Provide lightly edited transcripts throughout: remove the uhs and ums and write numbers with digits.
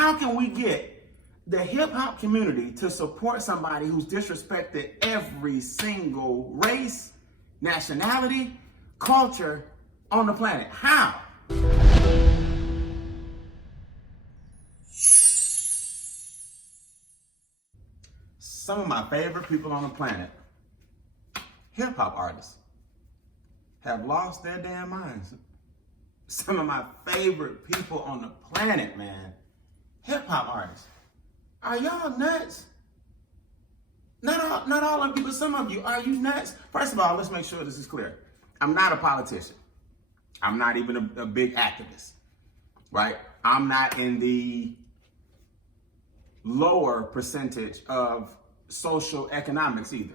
How can we get the hip hop community to support somebody who's disrespected every single race, nationality, culture on the planet? How? Some of my favorite people on the planet, hip hop artists, have lost their damn minds. Some of my favorite people on the planet, man, hip hop artists. Are y'all nuts? Not all of you, but some of you. Are you nuts? First of all, let's make sure this is clear. I'm not a politician. I'm not even a big activist, right? I'm not in the lower percentage of social economics either.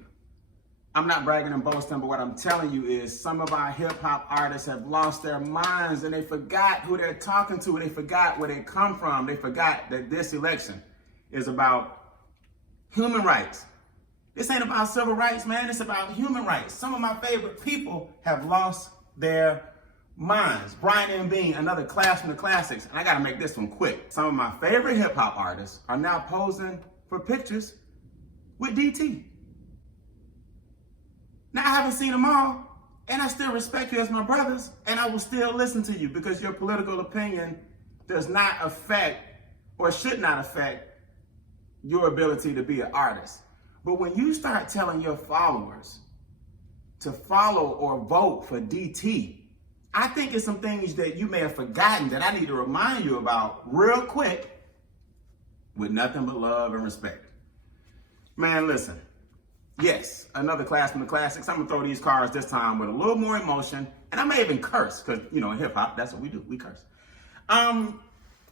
I'm not bragging and boasting, but what I'm telling you is some of our hip hop artists have lost their minds and they forgot who they're talking to. They forgot where they come from. They forgot that this election is about human rights. This ain't about civil rights, man. It's about human rights. Some of my favorite people have lost their minds. Brian and Beane, another class from the classics. And I gotta make this one quick. Some of my favorite hip hop artists are now posing for pictures with DT. Now, I haven't seen them all, and I still respect you as my brothers, and I will still listen to you because your political opinion does not affect or should not affect your ability to be an artist. But when you start telling your followers to follow or vote for DT, I think it's some things that you may have forgotten that I need to remind you about real quick with nothing but love and respect. Man, listen. Yes, another class from the classics. I'm gonna throw these cards this time with a little more emotion, and I may even curse, because in hip hop, that's what we do. We curse. I'm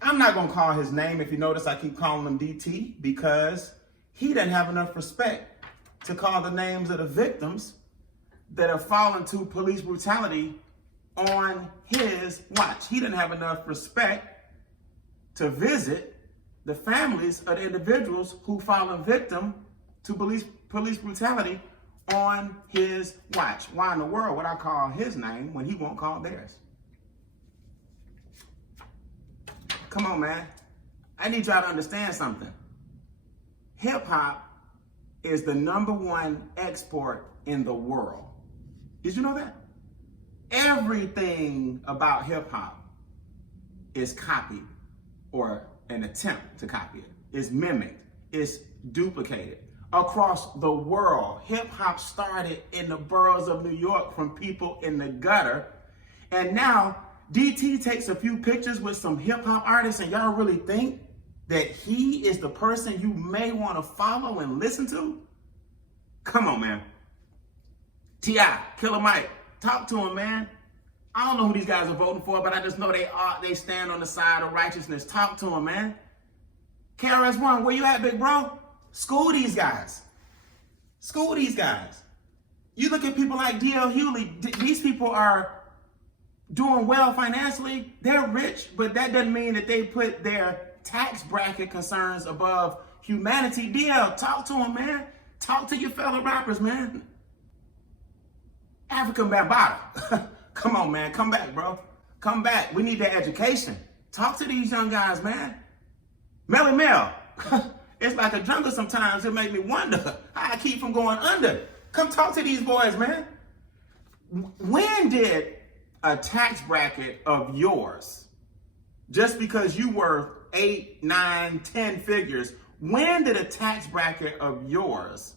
not gonna call his name. If you notice, I keep calling him DT because he doesn't have enough respect to call the names of the victims that have fallen to police brutality on his watch. He didn't have enough respect to visit the families of the individuals who fallen victim to police brutality on his watch. Why in the world would I call his name when he won't call theirs? Come on, man. I need y'all to understand something. Hip hop is the #1 export in the world. Did you know that? Everything about hip hop is copied or an attempt to copy it. It's mimicked. It's duplicated. Across the world, hip hop started in the boroughs of New York from people in the gutter. And now DT takes a few pictures with some hip hop artists, and y'all really think that he is the person you may want to follow and listen to? Come on, man. T.I., Killer Mike, talk to him, man. I don't know who these guys are voting for, but I just know they stand on the side of righteousness. Talk to him, man. KRS-One, where you at, big bro? School these guys. School these guys. You look at people like D.L. Hughley. These people are doing well financially. They're rich, but that doesn't mean that they put their tax bracket concerns above humanity. DL, talk to him, man. Talk to your fellow rappers, man. African Bambaataa. Come on, man. Come back, bro. Come back. We need that education. Talk to these young guys, man. Melly Mel. It's like a jungle sometimes. It makes me wonder how I keep from going under. Come talk to these boys, man. When did a tax bracket of yours, just because you were 8, 9, 10 figures, when did a tax bracket of yours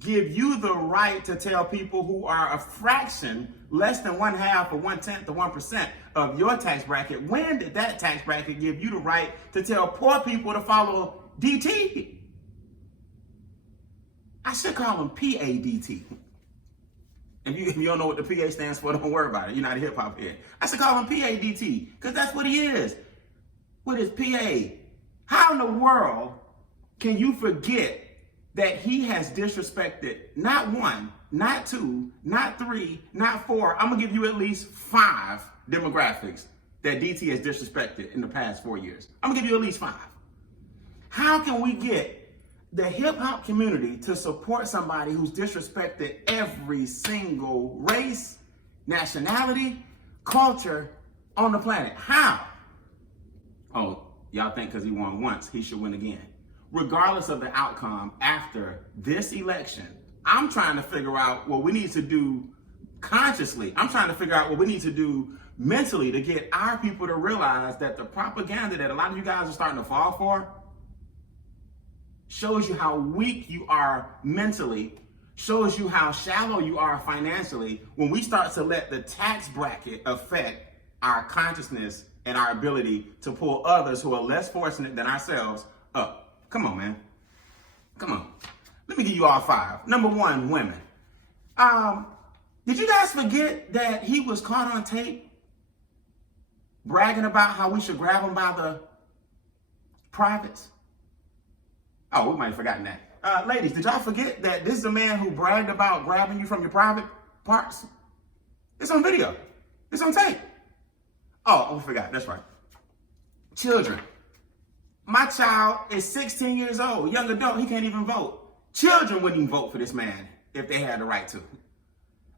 give you the right to tell people who are a fraction, less than 1/2 or 1/10 or 1% of your tax bracket, when did that tax bracket give you the right to tell poor people to follow DT? I should call him PADT. If you don't know what the PA stands for, don't worry about it. You're not a hip hop head. I should call him PADT because that's what he is. What is PA? How in the world can you forget that he has disrespected not 1, not 2, not 3, not 4? I'm gonna give you at least 5 demographics that DT has disrespected in the past 4 years. I'm gonna give you at least 5. How can we get the hip hop community to support somebody who's disrespected every single race, nationality, culture on the planet? How? Oh, Y'all think because he won once, he should win again. Regardless of the outcome after this election, I'm trying to figure out what we need to do consciously. I'm trying to figure out what we need to do mentally to get our people to realize that the propaganda that a lot of you guys are starting to fall for shows you how weak you are mentally, shows you how shallow you are financially when we start to let the tax bracket affect our consciousness and our ability to pull others who are less fortunate than ourselves up. Come on, man. Come on. Let me give you all 5. Number 1, women. Did you guys forget that he was caught on tape bragging about how we should grab him by the privates? Oh, we might have forgotten that. Ladies, did y'all forget that this is a man who bragged about grabbing you from your private parts? It's on video. It's on tape. Oh, we forgot. That's right. Children. My child is 16 years old, young adult. He can't even vote. Children wouldn't even vote for this man if they had the right to.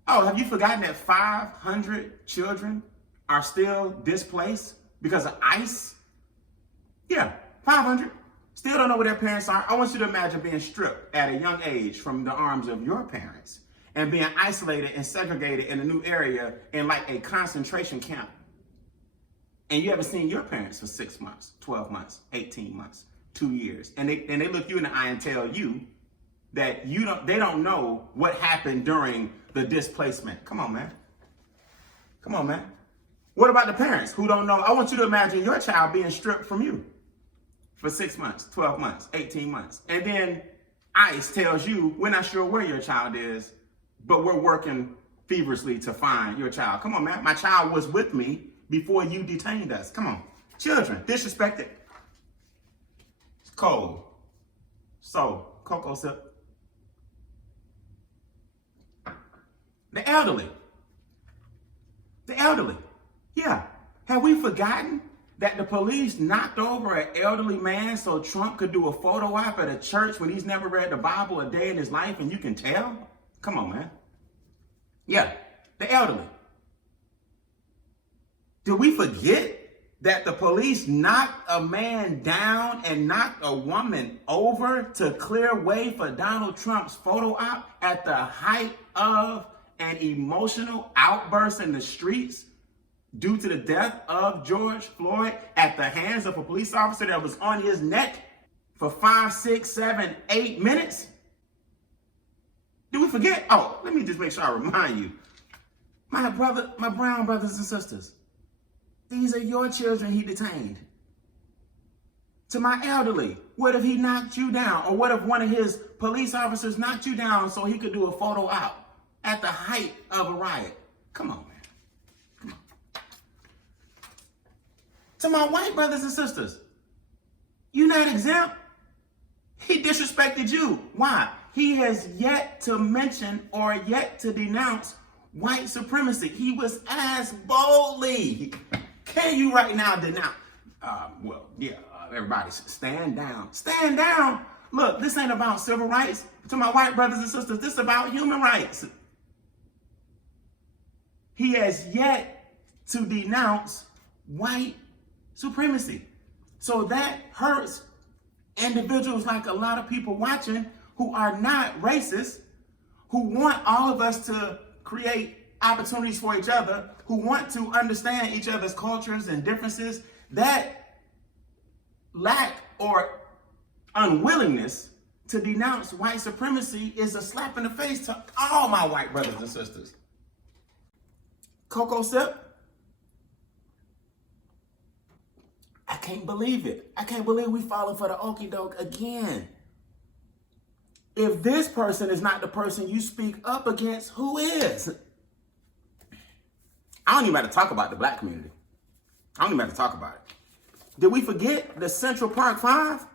Oh, have you forgotten that 500 children are still displaced because of ICE? Yeah, 500. Still don't know where their parents are. I want you to imagine being stripped at a young age from the arms of your parents and being isolated and segregated in a new area in like a concentration camp. And you haven't seen your parents for 6 months, 12 months, 18 months, 2 years. And they look you in the eye and tell you that they don't know what happened during the displacement. Come on, man. Come on, man. What about the parents who don't know? I want you to imagine your child being stripped from you for 6 months, 12 months, 18 months. And then ICE tells you, we're not sure where your child is, but we're working feverishly to find your child. Come on, man. My child was with me before you detained us. Come on. Children, disrespected. It's cold. So, cocoa sip. The elderly. The elderly. Yeah. Have we forgotten that the police knocked over an elderly man so Trump could do a photo op at a church when he's never read the Bible a day in his life and you can tell? Come on, man. Yeah. The elderly. Did we forget that the police knocked a man down and knocked a woman over to clear way for Donald Trump's photo op at the height of an emotional outburst in the streets due to the death of George Floyd at the hands of a police officer that was on his neck for 5, 6, 7, 8 minutes? Did we forget? Oh, let me just make sure I remind you. My brown brothers and sisters, these are your children he detained. To my elderly, what if he knocked you down? Or what if one of his police officers knocked you down so he could do a photo op at the height of a riot? Come on, man. Come on. To my white brothers and sisters, you're not exempt. He disrespected you. Why? He has yet to mention or yet to denounce white supremacy. He was asked boldly, can you right now denounce? Everybody stand down. Stand down. Look, this ain't about civil rights. To my white brothers and sisters, this is about human rights. He has yet to denounce white supremacy. So that hurts individuals like a lot of people watching who are not racist, who want all of us to create opportunities for each other, who want to understand each other's cultures and differences. That lack or unwillingness to denounce white supremacy is a slap in the face to all my white brothers and sisters. Cocoa sip? I can't believe it. I can't believe we falling for the okie doke again. If this person is not the person you speak up against, who is? I don't even have to talk about the black community. I don't even have to talk about it. Did we forget the Central Park 5?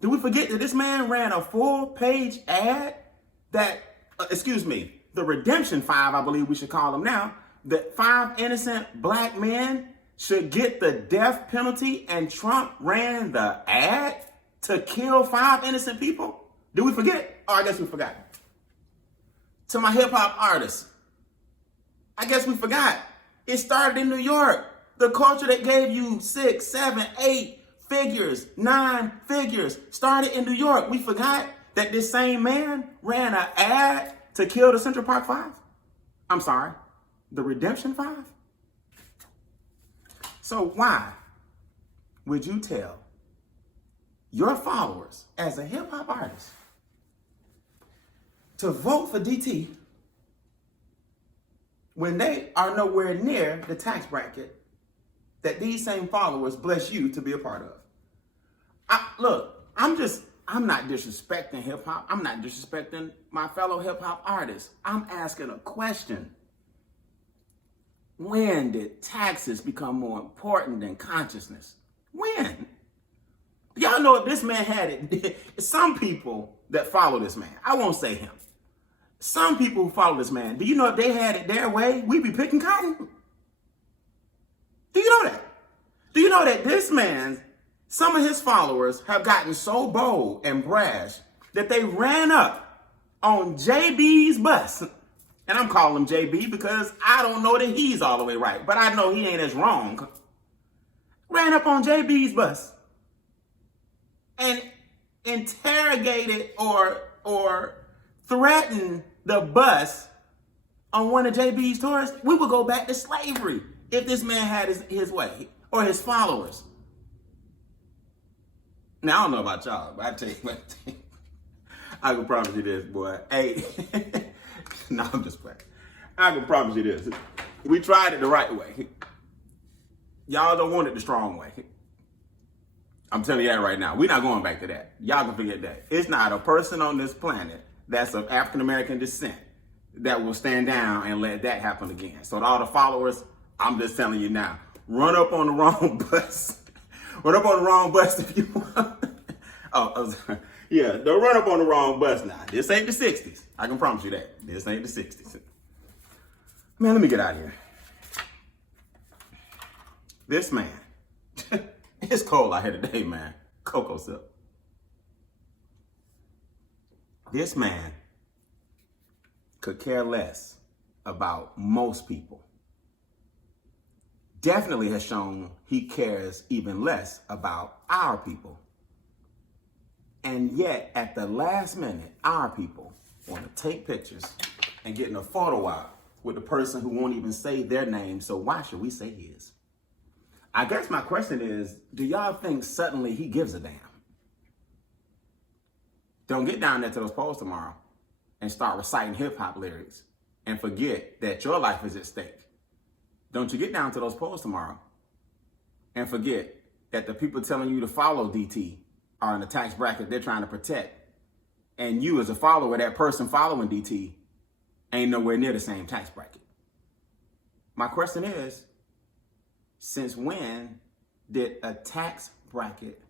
Did we forget that this man ran a full-page ad that, the Redemption 5, I believe we should call them now, that 5 innocent black men should get the death penalty, and Trump ran the ad to kill 5 innocent people? Did we forget? Oh, I guess we forgot. To my hip-hop artists, I guess we forgot. It started in New York. The culture that gave you 6, 7, 8 figures, 9 figures, started in New York. We forgot that this same man ran an ad to kill the Central Park Five. I'm sorry, the Redemption Five. So why would you tell your followers as a hip hop artist to vote for DT when they are nowhere near the tax bracket that these same followers bless you to be a part of? Look, I'm not disrespecting hip hop. I'm not disrespecting my fellow hip hop artists. I'm asking a question. When did taxes become more important than consciousness? When? Y'all know if this man had it, some people that follow this man, I won't say him, some people who follow this man, do you know if they had it their way, we'd be picking cotton? Do you know that? Do you know that this man, some of his followers have gotten so bold and brash that they ran up on JB's bus? And I'm calling him JB because I don't know that he's all the way right, but I know he ain't as wrong. Ran up on JB's bus and interrogated or threatened the bus on one of JB's tours. We would go back to slavery if this man had his way, or his followers. Now, I don't know about y'all, but I tell you what, I can promise you this, boy. Hey, no, I'm just playing. I can promise you this. We tried it the right way. Y'all don't want it the strong way. I'm telling you that right now. We're not going back to that. Y'all can forget that. It's not a person on this planet that's of African-American descent that will stand down and let that happen again. So to all the followers, I'm just telling you now, run up on the wrong bus. Run up on the wrong bus if you want. Yeah, don't run up on the wrong bus now. This ain't the 60s. I can promise you that. This ain't the 60s. Man, let me get out of here. This man, it's cold out here today, man. Cocoa sip. This man could care less about most people. Definitely has shown he cares even less about our people. And yet, at the last minute, our people want to take pictures and get in a photo op with the person who won't even say their name, so why should we say his? I guess my question is, do y'all think suddenly he gives a damn? Don't get down there to those polls tomorrow and start reciting hip-hop lyrics and forget that your life is at stake. Don't you get down to those polls tomorrow and forget that the people telling you to follow DT are in the tax bracket they're trying to protect. And you as a follower, that person following DT, ain't nowhere near the same tax bracket. My question is, since when did a tax bracket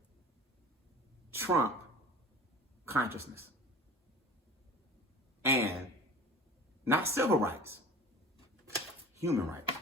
trump consciousness? And not civil rights, human rights.